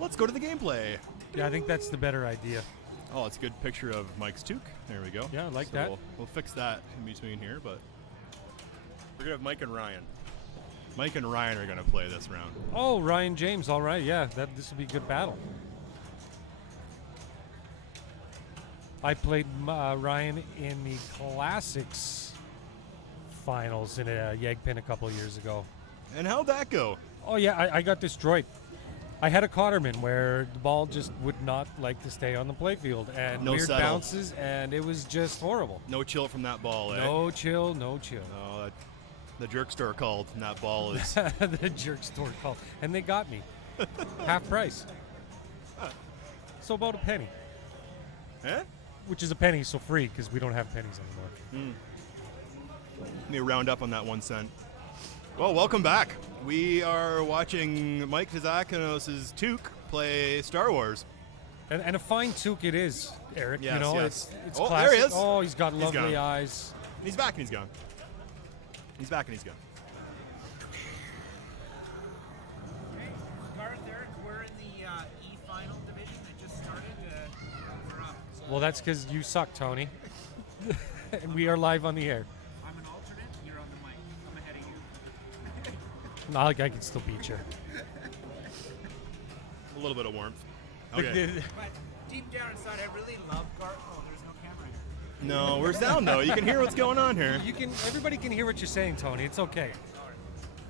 let's go to the gameplay. Yeah, I think that's the better idea. Oh, it's a good picture of Mike's toque. There we go. Yeah, I like that. We'll fix that in between here, but we're gonna have Mike and Ryan. Mike and Ryan are gonna play this round. Oh, Ryan James. All right, yeah, this will be a good battle. I played Ryan in the Classics finals in a Yegpin a couple of years ago. And how'd that go? Oh yeah, I got destroyed. I had a Cotterman where the ball just would not like to stay on the playfield, and No weird settle. bounces, and it was just horrible. No chill from that ball, eh? No chill, no chill. Oh, the jerk store called, and that ball is... The jerk store called, and they got me. Half price. So about a penny. Eh? Which is a penny, so free, because we don't have pennies anymore. Let me round up on that 1 cent. Well, welcome back. We are watching Mike Tzakinos' toque play Star Wars. And a fine toque it is, Eric. Yes, you know, yes. it's Oh, classic. there he is. Oh, he's got lovely gone. eyes. He's back and he's gone. He's back and he's gone. Okay, Garth, Eric, we're in the E final division that just started. We're up. So Well, that's because you suck, Tony. And we are live on the air. I'm an alternate. You're on the mic. I'm ahead of you. Not like I can still beat you. A little bit of warmth. Okay. But deep down inside, I really love Garth. Oh, there's no camera here. No, we're sound though. You can hear what's going on here. Everybody can hear what you're saying, Tony. It's okay. Sorry.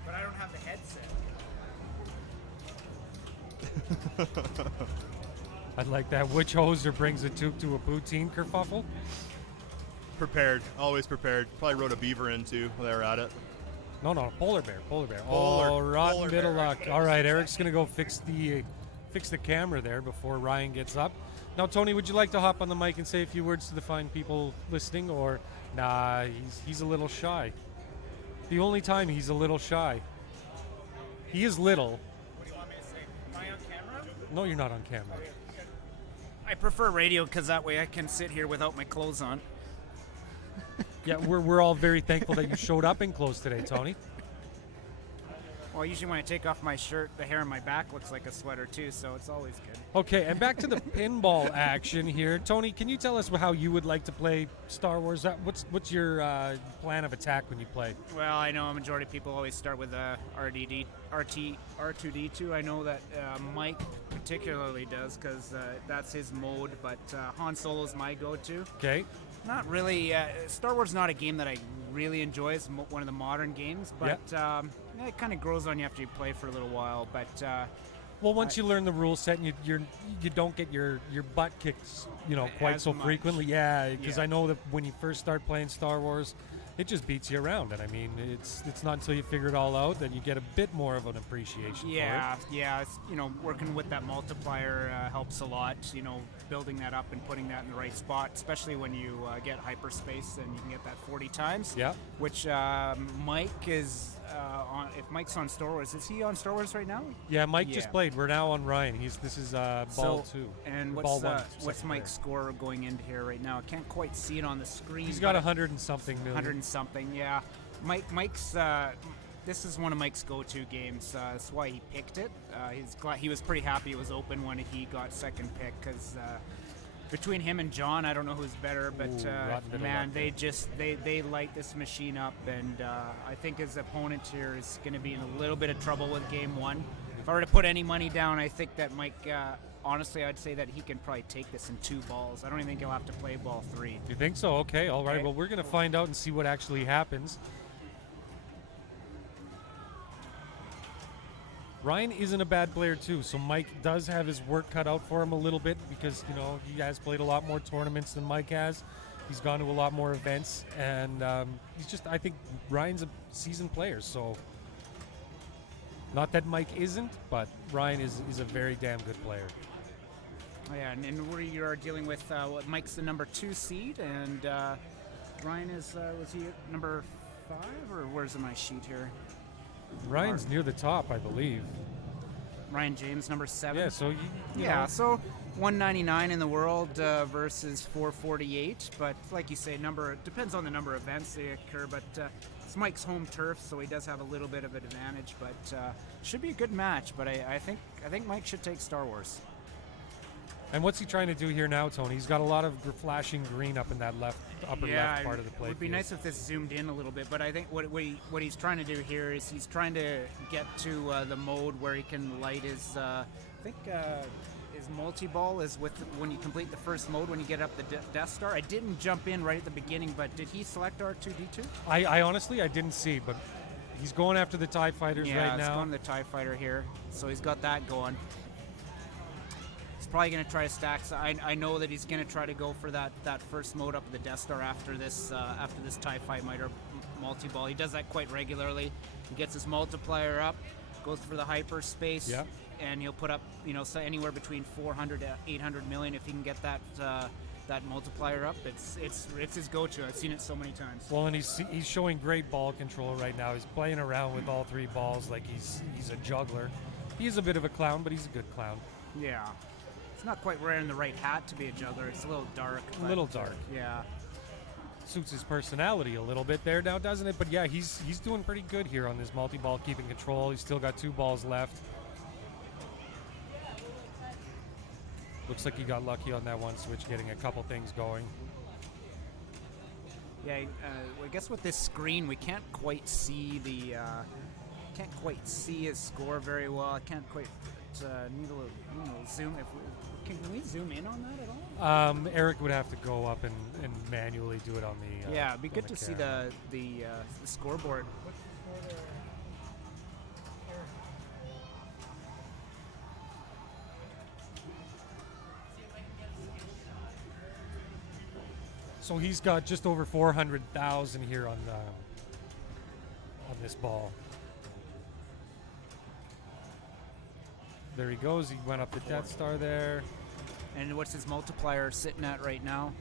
But I don't have the headset. I'd like that. Which hoser brings a toque to a poutine kerfuffle? Prepared. Always prepared. Probably rode a beaver in too while they were at it. No, polar bear. Oh, Polar rotten bit of bear. luck. All right, Eric's gonna go fix the camera there before Ryan gets up. Now, Tony, would you like to hop on the mic and say a few words to the fine people listening, or nah? He's a little shy. The only time he's a little shy. He is little. What do you want me to say? Am I on camera? No, you're not on camera. I prefer radio because that way I can sit here without my clothes on. Yeah, we're all very thankful that you showed up in clothes today, Tony. Well, usually when I take off my shirt, the hair on my back looks like a sweater too, so it's always good. Okay, and back to the pinball action here. Tony, can you tell us how you would like to play Star Wars? What's your plan of attack when you play? Well, I know a majority of people always start with R2D2. I know that Mike particularly does because that's his mode, but Han Solo's my go-to. Okay. Not really. Star Wars is not a game that I really enjoy. It's one of the modern games, but it kind of grows on you after you play for a little while. But Well, once you learn the rule set and you don't get your butt kicked, quite As so much. frequently. Yeah, because Yeah. I know that when you first start playing Star Wars, it just beats you around. And I mean, it's not until you figure it all out that you get a bit more of an appreciation for it. Yeah. It's, working with that multiplier helps a lot. Building that up and putting that in the right spot, especially when you get hyperspace and you can get that 40 times. Yeah. Which Mike is on. If Mike's on Star Wars, is he on Star Wars right now? Yeah, Mike just Yeah. played. We're now on Ryan. This is ball 2. And Ball one, what's second Mike's score going into here right now? I can't quite see it on the screen. He's got but 100 and something million. 100 and something, yeah. Mike's. This is one of Mike's go-to games. That's why he picked it. He was pretty happy it was open when he got second pick because between him and John, I don't know who's better, but rotten bit of man, luck they there. just they light this machine up, and I think his opponent here is going to be in a little bit of trouble with game one. If I were to put any money down, I think that Mike. Honestly, I'd say that he can probably take this in 2 balls. I don't even think he'll have to play ball 3. You think so? Okay, all right. Okay. Well, we're going to find out and see what actually happens. Ryan isn't a bad player, too, so Mike does have his work cut out for him a little bit because, he has played a lot more tournaments than Mike has. He's gone to a lot more events, and I think Ryan's a seasoned player, so not that Mike isn't, but Ryan is a very damn good player. Oh, yeah, and we are dealing with Mike's the number 2 seed, and Ryan is was he at number 5, or where's my sheet here? Ryan's near the top, I believe. Ryan James, number 7. Yeah, so you Yeah, know, so 199 in the world versus 448. But like you say, depends on the number of events they occur. But it's Mike's home turf, so he does have a little bit of an advantage. But should be a good match. But I think Mike should take Star Wars. And what's he trying to do here now, Tony? He's got a lot of flashing green up in that upper left part of the play. It would be nice if this zoomed in a little bit, but I think what he's trying to do here is he's trying to get to the mode where he can light his, his multi-ball is when you complete the first mode, when you get up the Death Star. I didn't jump in right at the beginning, but did he select R2-D2? I honestly, I didn't see, but he's going after the TIE fighters right now. Yeah, he's going to the TIE fighter here, so he's got that going. Probably going to try to stack. So I know that he's going to try to go for that first mode up the Death Star after this TIE fighter multi-ball. He does that quite regularly. He gets his multiplier up, goes for the hyperspace, and he'll put up so anywhere between 400 to 800 million if he can get that multiplier up. It's his go-to. I've seen it so many times. Well, and he's showing great ball control right now. He's playing around with all 3 balls like he's a juggler. He's a bit of a clown, but he's a good clown. Yeah. It's not quite wearing the right hat to be a juggler. It's a little dark. A little dark. Yeah. Suits his personality a little bit there now, doesn't it? But yeah, he's doing pretty good here on this multi-ball, keeping control. He's still got 2 balls left. Looks like he got lucky on that one switch, getting a couple things going. Yeah, I guess with this screen, we can't quite see his score very well. I can't quite need a little zoom. Can we zoom in on that at all? Eric would have to go up and manually do it on the. Yeah, it'd be good to camera. see the scoreboard. So he's got just over 400,000 here on this ball. There he goes. He went up the Death Star there. And what's his multiplier sitting at right now?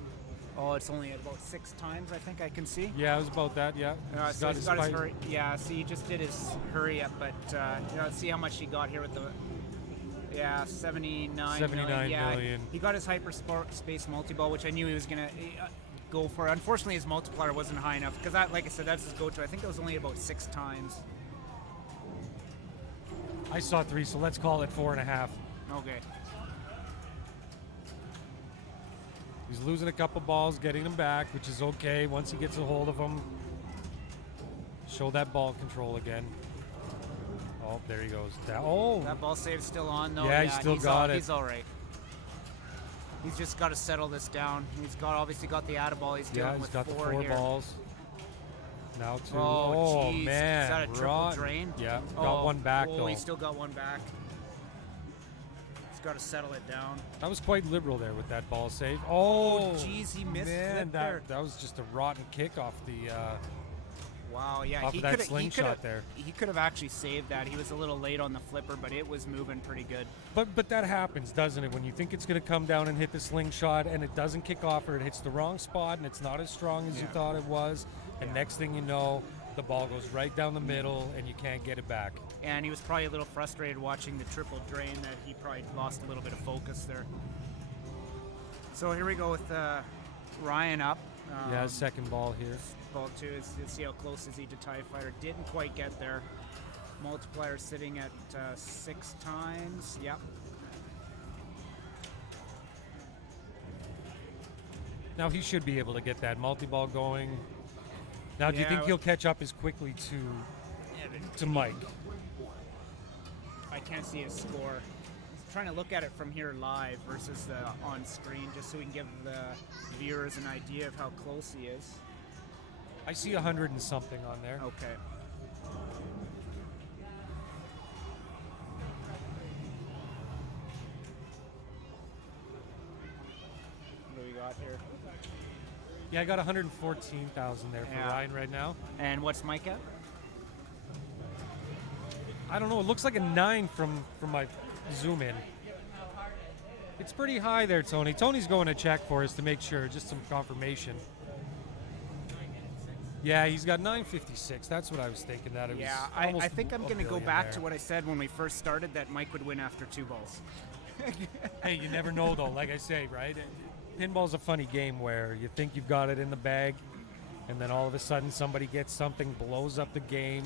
Oh, it's only at about 6 times, I think I can see. Yeah, it was about that, yeah. So he's got his hurry. Yeah, see, he just did his hurry up, but see how much he got here with the. Yeah, 79 million. He got his hyperspace multi-ball, which I knew he was going to go for. Unfortunately, his multiplier wasn't high enough, because, like I said, that's his go-to. I think it was only about 6 times. I saw 3, so let's call it 4.5. Okay. He's losing a couple balls, getting them back, which is okay once he gets a hold of them. Show that ball control again. Oh, there he goes. That ball save's still on, though. Yeah, he's got it. He's all right. He's just got to settle this down. He's obviously got the atta-ball. He's dealing with 4 the 4 here. balls. Now 2. Oh, geez. Man. Is that a triple drain? Yeah, got one back, though. Oh, he still got one back. He's got to settle it down. That was quite liberal there with that ball save. Oh, geez, he missed man, it there. That was just a rotten kick off the wow, yeah. off of that slingshot there. He could have actually saved that. He was a little late on the flipper, but it was moving pretty good. But that happens, doesn't it? When you think it's going to come down and hit the slingshot and it doesn't kick off, or it hits the wrong spot and it's not as strong as you thought it was, and next thing you know, the ball goes right down the middle and you can't get it back. And he was probably a little frustrated watching the triple drain that he probably lost a little bit of focus there. So here we go with Ryan up. His second ball here. Ball 2 is, let's see how close is he to TIE Fighter. Didn't quite get there. Multiplier sitting at 6 times. Yep. Now he should be able to get that multi-ball going. Now, do you think he'll catch up as quickly to Mike? I can't see his score. I'm trying to look at it from here live versus on screen, just so we can give the viewers an idea of how close he is. I see 100 and something on there. Okay. What do we got here? Yeah, I got 114,000 there for Ryan right now. And what's Mike at? I don't know. It looks like a 9 from my zoom in. It's pretty high there, Tony. Tony's going to check for us to make sure, just some confirmation. Yeah, he's got 956. That's what I was thinking. That it Yeah, was. I almost think I'm a going to go billion back there. to what I said when we first started, that Mike would win after 2 balls. Hey, you never know though. Like I say, right? Pinball's a funny game where you think you've got it in the bag, and then all of a sudden somebody gets something, blows up the game,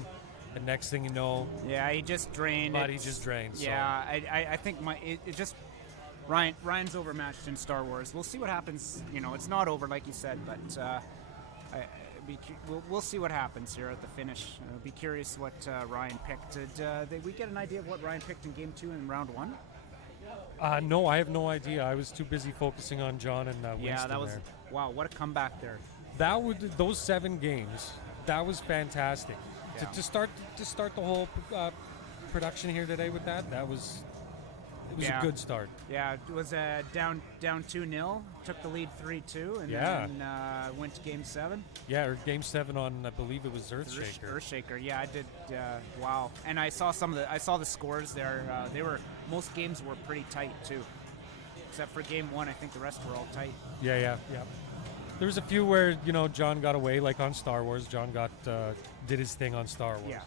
and next thing you know, Yeah, he just drained. Body just drained, so. Yeah, I think it just Ryan's overmatched in Star Wars. We'll see what happens. You know, it's not over like you said, but we'll see what happens here at the finish. I'll be curious what Ryan picked. Did we get an idea of what Ryan picked in Game 2 and Round 1? No, I have no idea. I was too busy focusing on John and Winston. Yeah, that was there. wow. What a comeback there. Those 7 games. That was fantastic. Yeah. To start the whole production here today with that. It was Yeah. a good start. Yeah, it was down 2-0. Took the lead 3-2, and Yeah. then went to Game 7. Yeah, or Game 7 on, I believe it was Earthshaker. Earthshaker, yeah, I did. Wow, and I saw the scores there. Most games were pretty tight too, except for Game 1. I think the rest were all tight. Yeah. There was a few where John got away, like on Star Wars. John did his thing on Star Wars. Yeah.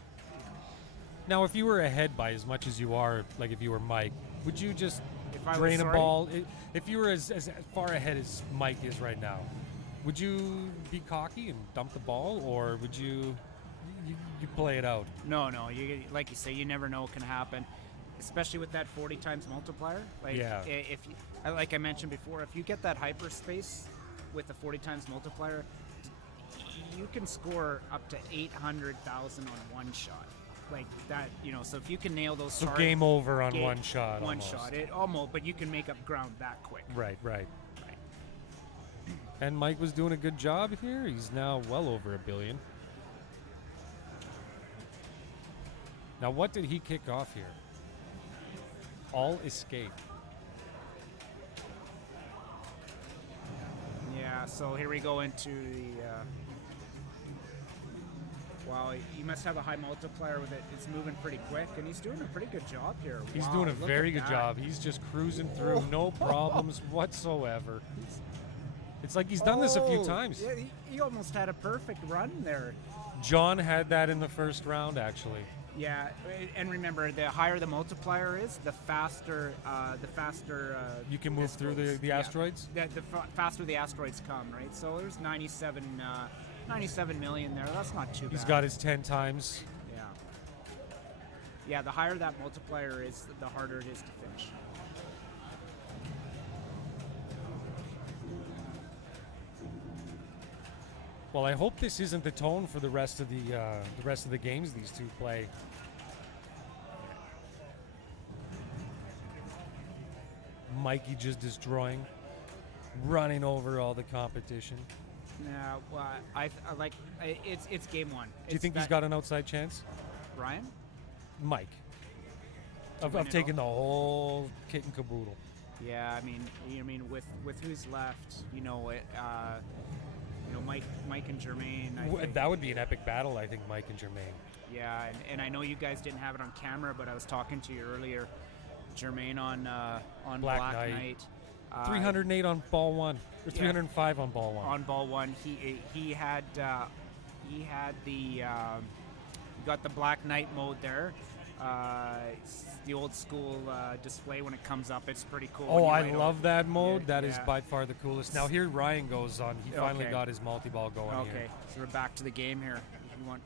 Now, if you were ahead by as much as you are, like if you were Mike, would you just If I was drain a sorry? ball? If you were as far ahead as Mike is right now, would you be cocky and dump the ball, or would you play it out? No. Like you say, you never know what can happen, especially with that 40 times multiplier. Like, Yeah. like I mentioned before, if you get that hyperspace with the 40 times multiplier, you can score up to 800,000 on one shot. Like that, so if you can nail those So targets, game over on one shot. One almost. shot. It almost, but you can make up ground that quick. Right. And Mike was doing a good job here. He's now well over $1 billion. Now, what did he kick off here? All escape. Yeah, so here we go into the. Wow, he must have a high multiplier with it. It's moving pretty quick, and he's doing a pretty good job here. He's Wow, doing a look very at good that. job. He's just cruising through, no problems whatsoever. It's like he's done this a few times. Yeah, he almost had a perfect run there. John had that in the first round, actually. Yeah, and remember, the higher the multiplier is, the faster. You can move this through goes. the asteroids? The faster the asteroids come, right? So there's 97 million there. That's not too bad. He's got his 10 times. Yeah. Yeah, the higher that multiplier is, the harder it is to finish. Well, I hope this isn't the tone for the rest of the games these two play. Mikey just destroying, running over all the competition. Yeah, well, I like it's game 1. Do you think he's got an outside chance? Ryan? Mike. To Of win it taking the all? whole kit and caboodle. Yeah, I mean, with who's left, Mike and Jermaine. I think. That would be an epic battle, I think, Mike and Jermaine. Yeah, and I know you guys didn't have it on camera, but I was talking to you earlier. Jermaine on Black Black Knight. Knight. 308 on ball 1, or Yeah. 305 on ball 1. On ball 1, he had the got the Black Knight mode there. It's the old school display when it comes up. It's pretty cool. when Oh, you I light love over. that mode. Yeah, That is yeah. by far the coolest. Now here Ryan goes on. He finally Okay. got his multi-ball going Okay, here. so we're back to the game here. If you want.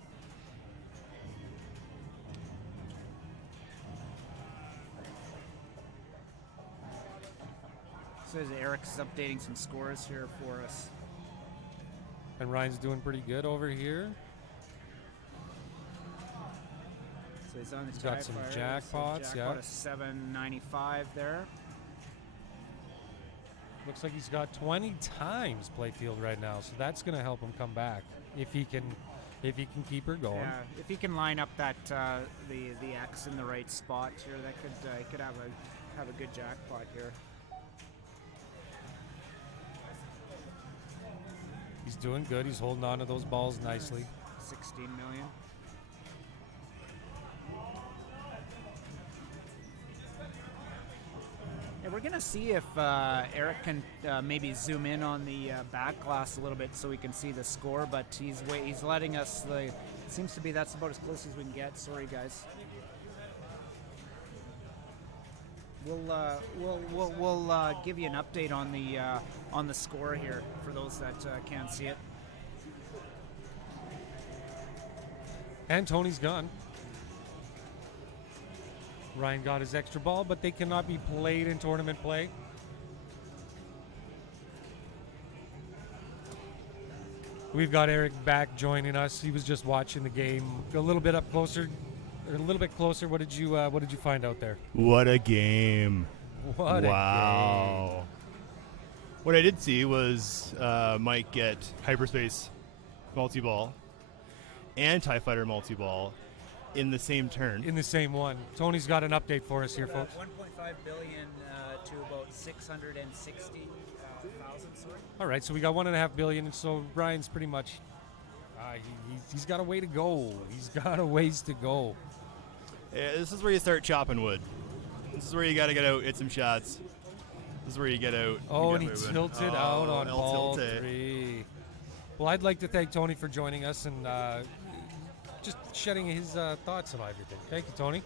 So Eric's updating some scores here for us. And Ryan's doing pretty good over here. So he's on the He's got some tie-fire. jackpots, So yeah. jackpot of 795 there. Looks like he's got 20 times playfield right now, so that's going to help him come back if he can keep her going. Yeah, if he can line up that the X in the right spot here, that could have a good jackpot here. He's doing good. He's holding on to those balls nicely. 16 million. Yeah, We're going to see if Eric can maybe zoom in on the back glass a little bit so we can see the score, but he's letting us, it seems to be that's about as close as we can get. Sorry, guys. We'll give you an update on the score here for those that can't see it. And Tony's gone. Ryan got his extra ball, but they cannot be played in tournament play. We've got Eric back joining us. He was just watching the game a little bit up closer, or a little bit closer. What did you find out there? What a game! What a wow! What I did see was Mike get hyperspace multi-ball and TIE Fighter multi-ball in the same turn. In the same one. Tony's got an update for us here, folks. 1.5 billion to about 660,000. All right, so we got 1.5 billion, and so Ryan's pretty much he's got a way to go. He's got a ways to go. Yeah, this is where you start chopping wood. This is where you got to get out, hit some shots. This is where you get out. Oh, and get he moving. tilted out on El ball Tilte. 3. Well, I'd like to thank Tony for joining us and just shedding his thoughts on everything. Thank you, Tony.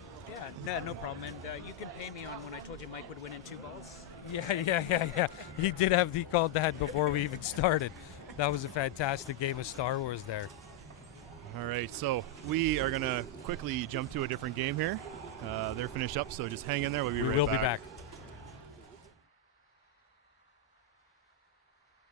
Yeah, no problem. And you can pay me on when I told you Mike would win in 2 balls. Yeah. He did have the call dad before we even started. That was a fantastic game of Star Wars there. All right, so we are going to quickly jump to a different game here. They're finished up, so just hang in there. We'll be We right will back. be back.